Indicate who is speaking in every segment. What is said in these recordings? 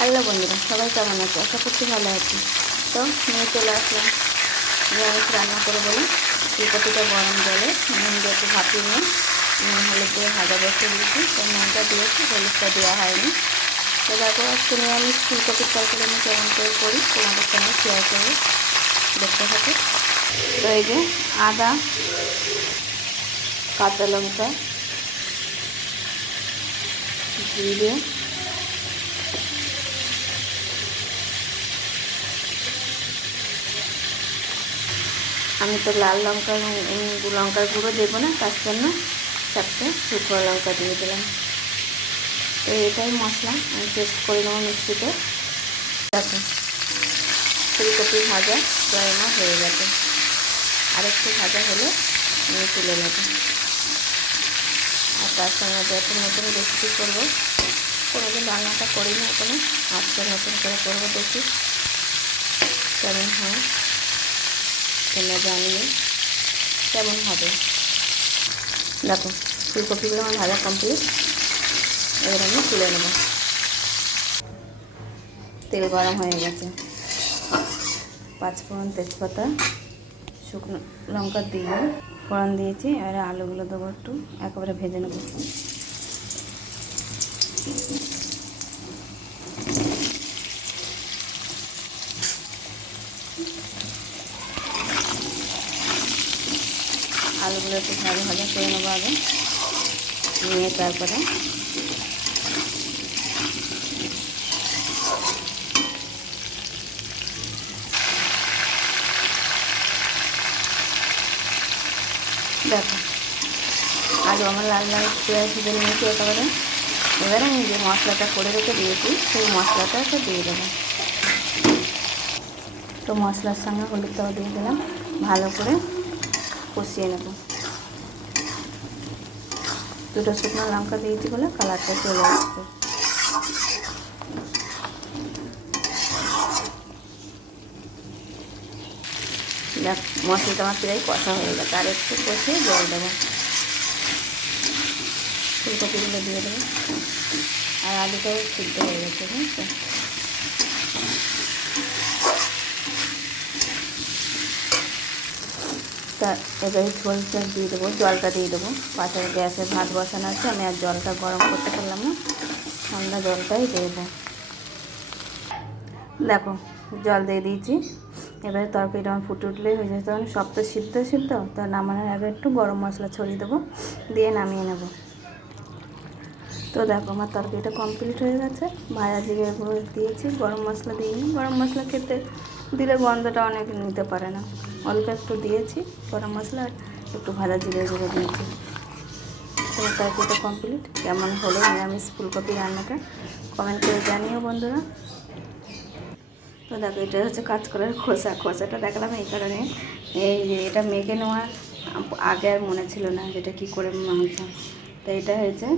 Speaker 1: Hello বন্ধুরা, সবাই কেমন আছে? আশা করছি ভালো আছি। তো নিয়ে চলে আসলাম। নিরামিষ রান্না করে বলে ফুলকপিটা গরম জলে নুন দিয়ে একটু ভাপিয়ে নিয়ে, নুন, হলুদ দিয়ে ভাজা বসে দিয়েছি। তো নুনটা দিয়েছি, হলুদটা দেওয়া হয়নি। তো দেখো, আজকে নিরামিষ ফুলকপির তরকারি আমি কেমন করে করি, তোমাদের সঙ্গে শেয়ার করে দেখতে থাকি। তো এই যে আদা, কাঁচা লঙ্কা, জিরে আমি তো লাল লঙ্কা লঙ্কার গুঁড়ো দেবো না, তার জন্য চারটে শুকনো লঙ্কা দিয়ে দিলাম। তো এটাই মশলা, আমি পেস্ট করে নেব মিক্সিতে। দেখো, ফুলকপি ভাজা প্রায় হয়ে গেছে। আর একটু ভাজা হলে আমি তুলে নেব। আর তার সঙ্গে যখন নতুন রেসিপি করব, কোনোদিন রান্নাটা করি না এখনও, আজকে নতুন করে করব দেখি। কেমন হয়? তোমরা জানিয়ে কেমন হবে। দেখো, ফুলকপিগুলো আমার ভাজা কমপ্লিট এবার আমি তুলে নেব। তেল গরম হয়ে গেছে। পাঁচফোড়ন তেজপাতা, শুকনো লঙ্কা দিয়ে ফোড়ন দিয়েছি। এবারে আলুগুলো দেবো একটু, একেবারে ভেজে নেব। আলুগুলো একটু ভালো ভাজা করে নেব আগে। নিয়ে তারপরে দেখো, আলু আমার লাল লাল পেঁয়াজ ভেজে নিয়েছি একেবারে। এবারে আমি যে মশলাটা করে রেখে দিয়েছি, সেই মশলাটা একটু দিয়ে দেবো। তো মশলার সঙ্গে হলুদটাও দিয়ে দিলাম, ভালো করে কষিয়ে নেব। দুটো শুকনো লঙ্কা দিয়েছি বলে কালারটা চলে আসছে। দেখ, মশলাটা আমার প্রায় কষা হয়ে গেছে, আর একটু কষিয়ে জল দেবো। ফুলকপিগুলো দিয়ে দেবো। আর আলুটাও সিদ্ধ হয়ে গেছে, বুঝছ? তা এবারে ঝোলটা দিয়ে দেবো, জলটা দিয়ে দেবো। পাশের গ্যাসে ভাত বসানো আছে, আমি আর জলটা গরম করতে পারলাম না। ঠান্ডা জলটাই দিয়ে দেবো। দেখো, জল দিয়ে দিয়েছি। এবারে তরকারিটা আমার ফুটে উঠলেই হয়ে যায় তখন সব তো সিদ্ধ সিদ্ধ। তা নামানোর আগে একটু গরম মশলা ছড়িয়ে দেবো, দিয়ে নামিয়ে নেব। তো দেখো, আমার তরকারিটা কমপ্লিট হয়ে গেছে। ভাজা জিরে দিয়েছি, গরম মশলা দিইনি। গরম মশলা খেতে দিলে গন্ধটা অনেক নিতে পারে না। অল্প একটু দিয়েছি, গরম মশলা আর একটু ভাজা জিরে গুঁড়ো দিয়েছি। তোমার তরকারিটা কমপ্লিট কেমন হলো নিরামিষ ফুলকপি রান্নাটা? কমেন্ট করে জানিও বন্ধুরা। তো দেখো, এটা হচ্ছে কাজ করার খোসা, খোসাটা দেখলাম এই কারণে। এই যে এটা মেখে নেওয়ার আগে আর মনে ছিল না যেটা কি করে মাংস তো এটা হয়েছে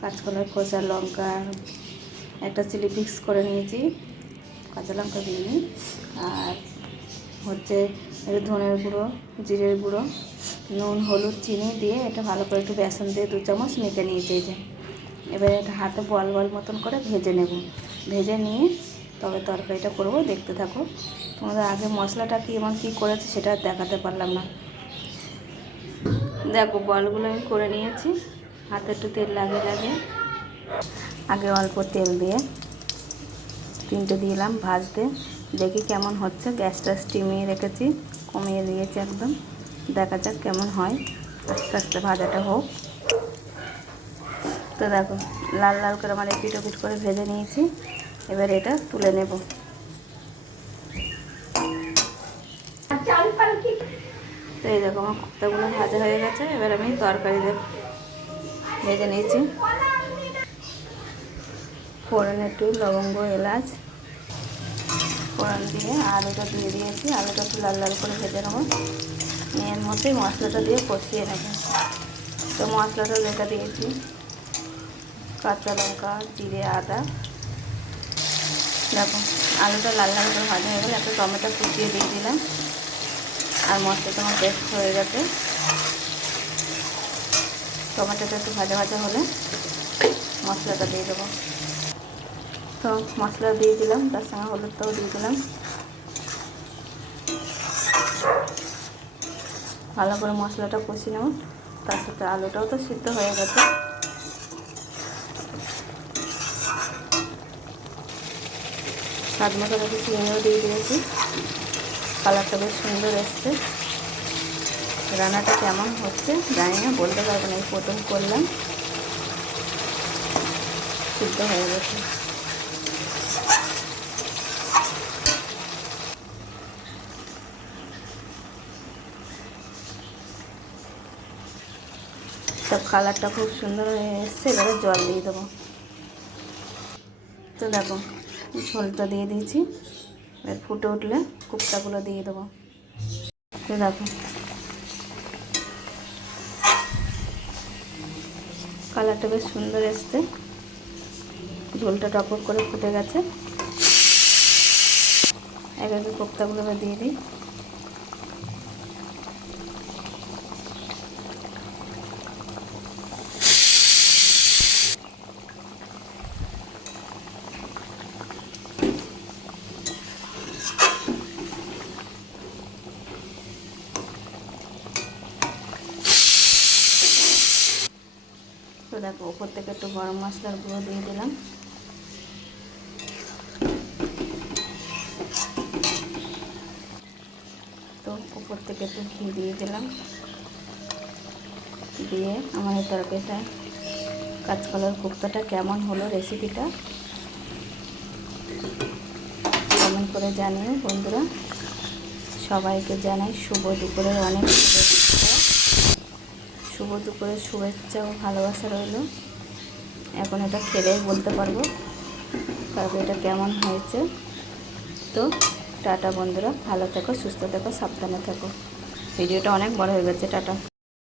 Speaker 1: কাঁচকলার খোসা, লঙ্কা, একটা চিলি ফিক্স করে নিয়েছি। কাঁচা লঙ্কা দিইনি আর হচ্ছে ধনের গুঁড়ো, জিরের গুঁড়ো, নুন, হলুদ, চিনি দিয়ে এটা ভালো করে একটু বেসন দিয়ে দু চামচ মেখে নিয়েছি এই যে। এবার এটা হাতে বল বল মতন করে ভেজে নেব। ভেজে নিয়ে তবে তরকারিটা করব, দেখতে থাকো। তোমাদের আগে মশলাটা কি এমন কী করেছে সেটা দেখাতে পারলাম না। দেখো, বলগুলো আমি করে নিয়েছি। হাতে একটু তেল লাগে লাগে আগে অল্প তেল দিয়ে তিনটে দিলাম ভাজতে। দেখি কেমন হচ্ছে। গ্যাসটা স্টিমিয়ে রেখেছি, কমিয়ে দিয়েছি একদম। দেখা যাক কেমন হয়। আস্তে আস্তে ভাজাটা হোক। তো দেখো, লাল লাল করে আমার এপিট ওপিট করে ভেজে নিয়েছি। এবার এটা তুলে নেব। তো এই দেখো, আমার কুর্তাগুলো ভাজা হয়ে গেছে। এবার আমি তরকারি দেব ভেজে নিয়েছি। ফোড়ন একটু লবঙ্গ, এলাচ ফোড়ন দিয়ে আলুটা দিয়ে দিয়েছি। আলুটা একটু লাল লাল করে ভেজে নেব। এর মধ্যেই মশলাটা দিয়ে কষিয়ে নেব। তো মশলাটা যেটা দিয়েছি। কাঁচা লঙ্কা, জিরে, আদা। দেখো, আলুটা লাল লাল করে ভাজা হয়ে গেলে। একটা টমেটো কুচিয়ে দিয়ে দিলাম। আর মশলাটা আমার পেস্ট হয়ে গেছে। টমেটোটা একটু ভাজা ভাজা হলে মশলাটা দিয়ে দেবো। তো মশলা দিয়ে দিলাম, তার সঙ্গে হলুদটাও দিয়ে দিলাম। ভালো করে মশলাটা কষি নেব, তার সাথে আলুটাও তো সিদ্ধ হয়ে গেছে। স্বাদ মতো একটু চিনিও দিয়ে দিয়েছি। কালারটা বেশ সুন্দর এসছে। রান্নাটা কেমন হচ্ছে জানি না, বলতে পারব না, এই প্রথম করলাম। সিদ্ধ হয়ে গেছে। তো কালারটা খুব সুন্দর হয়ে এসছে, এবারে জল দিয়ে দেবো। তো দেখো, ঝোলটা দিয়ে দিয়েছি, এবার ফুটে উঠলে কুপ্তাগুলো দিয়ে দেবো। তো দেখো, কালারটা বেশ সুন্দর এসছে। ঝোলটা টপ করে ফুটে গেছে। এক একে দিয়ে দিই। ওপর থেকে একটু গরম মশলার গুঁড়ো দিয়ে দিলাম। তো উপর থেকে একটু ঘি দিয়ে দিলাম। দিয়ে আমার তরকারিটা কাঁচকলার কুপ্তাটা কেমন হলো রেসিপিটা কমেন্ট করে জানিও বন্ধুরা। সবাইকে জানাই শুভ দুপুরের অনেক শুভেচ্ছা। শুভ দুপুরের শুভেচ্ছা ও ভালোবাসা রইল। এখন এটা খেলেই বলতে পারব তারপর এটা কেমন হয়েছে। তো টাটা বন্ধুরা, ভালো থেকো, সুস্থ থেকো, সাবধানে থেকো। ভিডিওটা অনেক বড় হয়ে গেছে, টাটা।